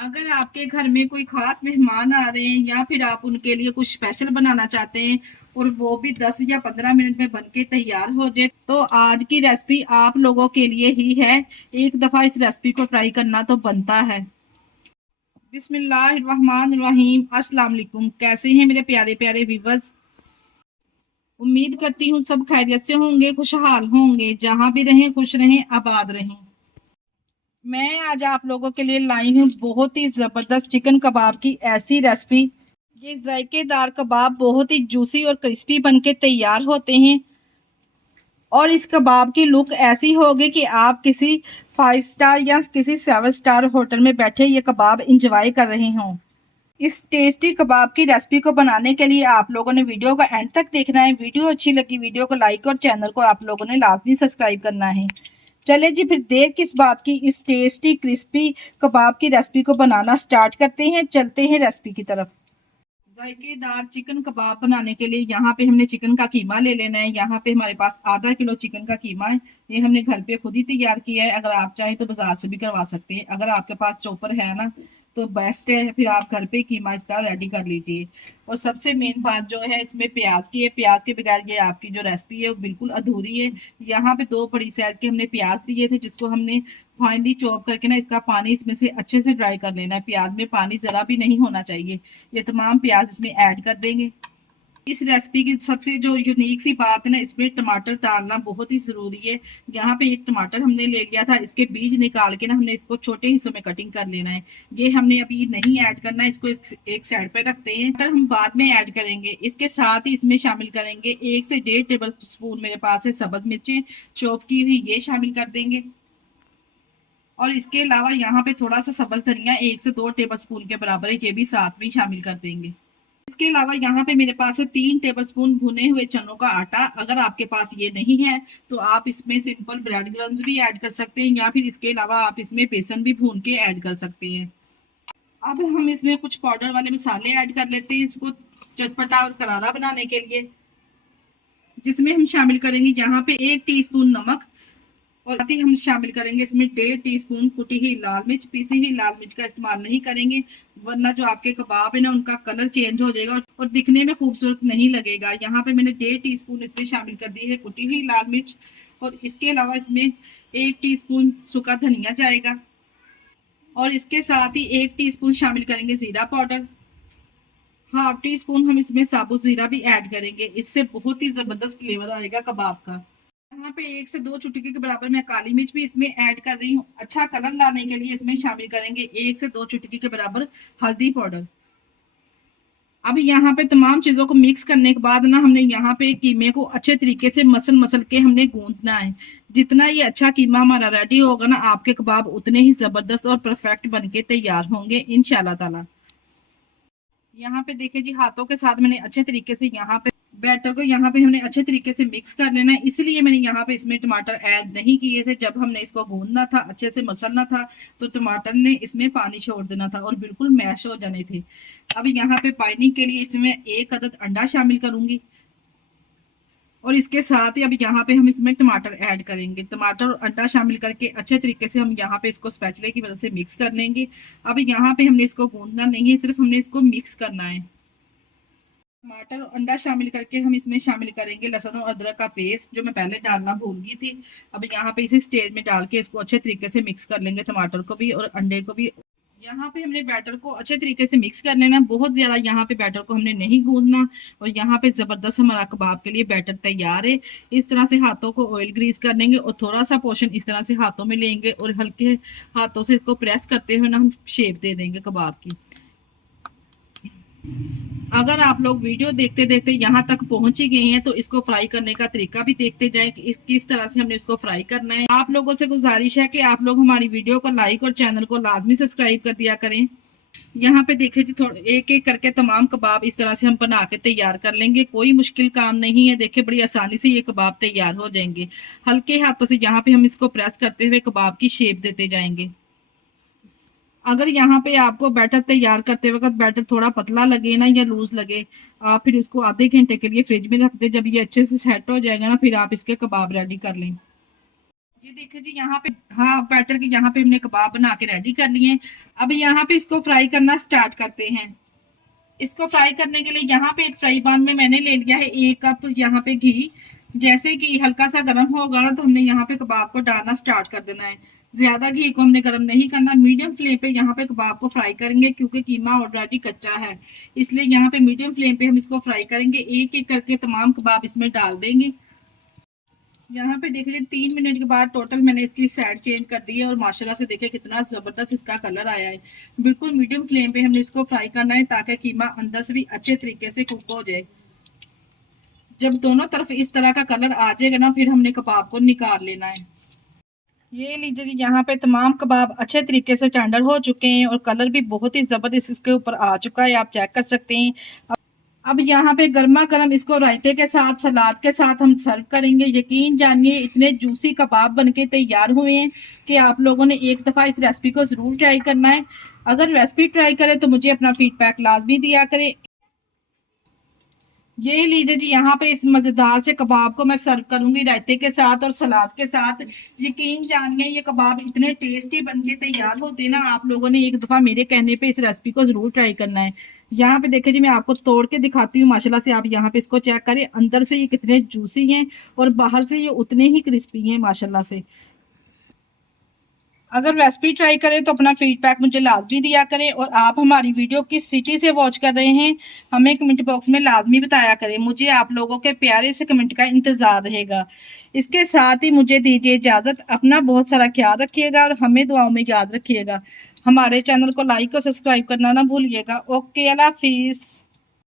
अगर आपके घर में कोई खास मेहमान आ रहे हैं या फिर आप उनके लिए कुछ स्पेशल बनाना चाहते हैं और वो भी 10 या 15 मिनट में बनके तैयार हो जाए तो आज की रेसिपी आप लोगों के लिए ही है। एक दफा इस रेसिपी को ट्राई करना तो बनता है। बिस्मिल्लाहिर्रहमानिर्रहीम। अस्सलाम वालेकुम। कैसे हैं मेरे प्यारे प्यारे व्यूवर्स। उम्मीद करती हूँ सब खैरियत से होंगे, खुशहाल होंगे, जहां भी रहें खुश रहें, आबाद रहें। मैं आज आप लोगों के लिए लाई हूँ बहुत ही जबरदस्त चिकन कबाब की ऐसी रेसिपी। ये जायकेदार कबाब बहुत ही जूसी और क्रिस्पी बनके तैयार होते हैं और इस कबाब की लुक ऐसी होगी कि आप किसी 5 स्टार या किसी 7 स्टार होटल में बैठे ये कबाब इंजॉय कर रहे हों। इस टेस्टी कबाब की रेसिपी को बनाने के लिए आप लोगों ने वीडियो को एंड तक देखना है। वीडियो अच्छी लगी वीडियो को लाइक और चैनल को आप लोगों ने लाजमी सब्सक्राइब करना है। चले जी, फिर देर किस बात की, इस टेस्टी क्रिस्पी कबाब की रेसिपी को बनाना स्टार्ट करते हैं। चलते हैं रेसिपी की तरफ। जायकेदार चिकन कबाब बनाने के लिए यहाँ पे हमने चिकन का कीमा ले लेना है। यहाँ पे हमारे पास आधा किलो चिकन का कीमा है। ये हमने घर पे खुद ही तैयार किया है। अगर आप चाहें तो बाजार से भी करवा सकते हैं। अगर आपके पास चॉपर है ना तो बेस्ट है, फिर आप घर पे कीमा इसका रेडी कर लीजिए। और सबसे मेन बात जो है इसमें प्याज की है। प्याज के बगैर ये आपकी जो रेसिपी है वो बिल्कुल अधूरी है। यहाँ पे 2 बड़ी साइज के हमने प्याज लिए थे जिसको हमने फाइनली चॉप करके ना इसका पानी इसमें से अच्छे से ड्राई कर लेना है। प्याज में पानी जरा भी नहीं होना चाहिए। ये तमाम प्याज इसमें ऐड कर देंगे। इस रेसिपी की सबसे जो यूनिक सी बात है ना, इसमें टमाटर डालना बहुत ही जरूरी है। यहाँ पे एक टमाटर हमने ले लिया था, इसके बीज निकाल के ना हमने इसको छोटे हिस्सों में कटिंग कर लेना है। ये हमने अभी नहीं ऐड करना है, इसको एक साइड पे रखते हैं। टमाटर हम बाद में ऐड करेंगे। इसके साथ ही इसमें शामिल करेंगे 1 से 1.5 टेबल स्पून मेरे पास है सब्ज मिर्चें चॉप की हुई, ये शामिल कर देंगे। और इसके अलावा यहाँ पे थोड़ा सा सब्ज धनिया 1 से 2 टेबल स्पून के बराबर है, ये भी साथ में शामिल कर देंगे। इसके अलावा यहाँ पे मेरे पास है 3 टेबलस्पून भुने हुए चनों का आटा। अगर आपके पास ये नहीं है तो आप इसमें सिंपल ब्रेड क्रम्स भी ऐड कर सकते हैं या फिर इसके अलावा आप इसमें बेसन भी भून के ऐड कर सकते हैं। अब हम इसमें कुछ पाउडर वाले मसाले ऐड कर लेते हैं इसको चटपटा और करारा बनाने के लिए, जिसमें हम शामिल करेंगे यहाँ पे 1 टीस्पून नमक और साथ ही हम शामिल करेंगे इसमें 1.5 टीस्पून कुटी हुई लाल मिर्च। पीसी हुई लाल मिर्च का इस्तेमाल नहीं करेंगे वरना जो आपके कबाब है ना उनका कलर चेंज हो जाएगा और दिखने में खूबसूरत नहीं लगेगा। यहाँ पे मैंने 1.5 टीस्पून इसमें शामिल कर दी है कुटी हुई लाल मिर्च और इसके अलावा इसमें 1 टीस्पून सूखा धनिया जाएगा और इसके साथ ही 1 टीस्पून शामिल करेंगे जीरा पाउडर। 1/2 टीस्पून हम इसमें साबुत जीरा भी ऐड करेंगे, इससे बहुत ही जबरदस्त फ्लेवर आएगा कबाब का। यहाँ पे 1 से 2 चुटकी के बराबर मैं काली मिर्च भी इसमें ऐड कर रही हूँ। अच्छा कलर लाने के लिए इसमें शामिल करेंगे 1 से 2 चुटकी के बराबर हल्दी पाउडर। अब यहाँ पे तमाम चीजों को मिक्स करने के बाद ना हमने यहाँ पे कीमे को अच्छे तरीके से मसल मसल के हमने गूंथना है। जितना ये अच्छा कीमा हमारा रेडी होगा ना आपके कबाब उतने ही जबरदस्त और परफेक्ट बनके तैयार होंगे इंशाल्लाह ताला। यहाँ पे देखिए जी, हाथों के साथ मैंने अच्छे तरीके से यहाँ पे बैटर को यहाँ पे हमने अच्छे तरीके से मिक्स कर लेना है। इसलिए मैंने यहाँ पे इसमें टमाटर ऐड नहीं किए थे। जब हमने इसको गूंदना था, अच्छे से मसलना था, तो टमाटर ने इसमें पानी छोड़ देना था और बिल्कुल मैश हो जाने थे। अब यहाँ पे बाइंडिंग के लिए इसमें 1 अदद अंडा शामिल करूंगी और इसके साथ ही अब यहाँ पे हम इसमें टमाटर ऐड करेंगे। टमाटर और अंडा शामिल करके अच्छे तरीके से हम यहाँ पे इसको स्पैचुले की मदद से मिक्स कर लेंगे। अब यहाँ पे हमने इसको गूंदना नहीं है, सिर्फ हमने इसको मिक्स करना है। टमाटर और अंडा शामिल करके हम इसमें शामिल करेंगे लहसुन और अदरक का पेस्ट, जो मैं पहले डालना भूल गई थी। अब यहाँ पे इसी स्टेज में डाल के इसको अच्छे तरीके से मिक्स कर लेंगे, टमाटर को भी और अंडे को भी। यहाँ पे हमने बैटर को अच्छे तरीके से मिक्स कर लेना। बहुत ज्यादा यहाँ पे बैटर को हमने नहीं गूंदना और यहाँ पे जबरदस्त हमारा कबाब के लिए बैटर तैयार है। इस तरह से हाथों को ऑयल ग्रीस कर लेंगे और थोड़ा सा पोर्शन इस तरह से हाथों में लेंगे और हल्के हाथों से इसको प्रेस करते हुए ना हम शेप दे देंगे कबाब की। अगर आप लोग वीडियो देखते देखते यहाँ तक पहुंच ही गए हैं तो इसको फ्राई करने का तरीका भी देखते जाएं कि किस तरह से हमने इसको फ्राई करना है। आप लोगों से गुजारिश है कि आप लोग हमारी वीडियो को लाइक और चैनल को लाजमी सब्सक्राइब कर दिया करें। यहाँ पे देखिए जी, थोड़ा एक एक करके तमाम कबाब इस तरह से हम बना के तैयार कर लेंगे। कोई मुश्किल काम नहीं है। देखिए बड़ी आसानी से ये कबाब तैयार हो जाएंगे। हल्के हाथों से यहाँ पे हम इसको प्रेस करते हुए कबाब की शेप देते जाएंगे। अगर यहाँ पे आपको बैटर तैयार करते वक्त बैटर थोड़ा पतला लगे ना या लूज लगे, आप फिर उसको आधे घंटे के लिए फ्रिज में रख दे। जब ये अच्छे से सेट हो जाएगा ना फिर आप इसके कबाब रेडी कर लें। ये देखिए जी यहाँ पे हाँ बैटर के यहाँ पे हमने कबाब बना के रेडी कर लिए हैं। अब यहाँ पे इसको फ्राई करना स्टार्ट करते हैं। इसको फ्राई करने के लिए यहाँ पे एक फ्राई पैन में मैंने ले लिया है 1 कप यहाँ पे घी। जैसे कि हल्का सा गर्म होगा ना तो हमने यहाँ पे कबाब को डालना स्टार्ट कर देना है। ज्यादा घी को हमने गर्म नहीं करना, मीडियम फ्लेम पे यहाँ पे कबाब को फ्राई करेंगे क्योंकि कीमा ऑलरेडी कच्चा है, इसलिए यहाँ पे मीडियम फ्लेम पे हम इसको फ्राई करेंगे। एक एक करके तमाम कबाब इसमें डाल देंगे। यहाँ पे देखिए 3 मिनट के बाद टोटल मैंने इसकी साइड चेंज कर दी है और माशाल्लाह से देखिए कितना ज़बरदस्त इसका कलर आया है। बिल्कुल मीडियम फ्लेम पे हमने इसको फ्राई करना है ताकि कीमा अंदर से भी अच्छे तरीके से कुक हो जाए। जब दोनों तरफ इस तरह का कलर आ जाएगा ना फिर हमने कबाब को निकाल लेना है। ये लीजिए जी यहाँ पे तमाम कबाब अच्छे तरीके से टेंडर हो चुके हैं और कलर भी बहुत ही ज़बरदस्त इसके ऊपर आ चुका है, आप चेक कर सकते हैं। अब यहाँ पे गर्मा गर्म इसको रायते के साथ सलाद के साथ हम सर्व करेंगे। यकीन जानिए इतने जूसी कबाब बनके तैयार हुए हैं कि आप लोगों ने एक दफ़ा इस रेसिपी को ज़रूर ट्राई करना है। अगर रेसिपी ट्राई करें तो मुझे अपना फीडबैक लाजमी दिया करें। ये लीजिए जी यहाँ पे इस मज़ेदार से कबाब को मैं सर्व करूंगी रायते के साथ और सलाद के साथ। यकीन जानिए ये कबाब इतने टेस्टी बनके तैयार होते हैं ना, आप लोगों ने एक दफ़ा मेरे कहने पे इस रेसिपी को ज़रूर ट्राई करना है। यहाँ पे देखिए जी मैं आपको तोड़ के दिखाती हूँ, माशाल्लाह से आप यहाँ पे इसको चेक करें, अंदर से ये कितने जूसी हैं और बाहर से ये उतने ही क्रिस्पी हैं माशाल्लाह से। अगर रेसिपी ट्राई करें तो अपना फीडबैक मुझे लाजमी दिया करें और आप हमारी वीडियो किस सिटी से वॉच कर रहे हैं हमें कमेंट बॉक्स में लाजमी बताया करें। मुझे आप लोगों के प्यारे से कमेंट का इंतज़ार रहेगा। इसके साथ ही मुझे दीजिए इजाज़त। अपना बहुत सारा ख्याल रखिएगा और हमें दुआओं में याद रखिएगा। हमारे चैनल को लाइक और सब्सक्राइब करना ना भूलिएगा। ओके, अल्लाह हाफिज़।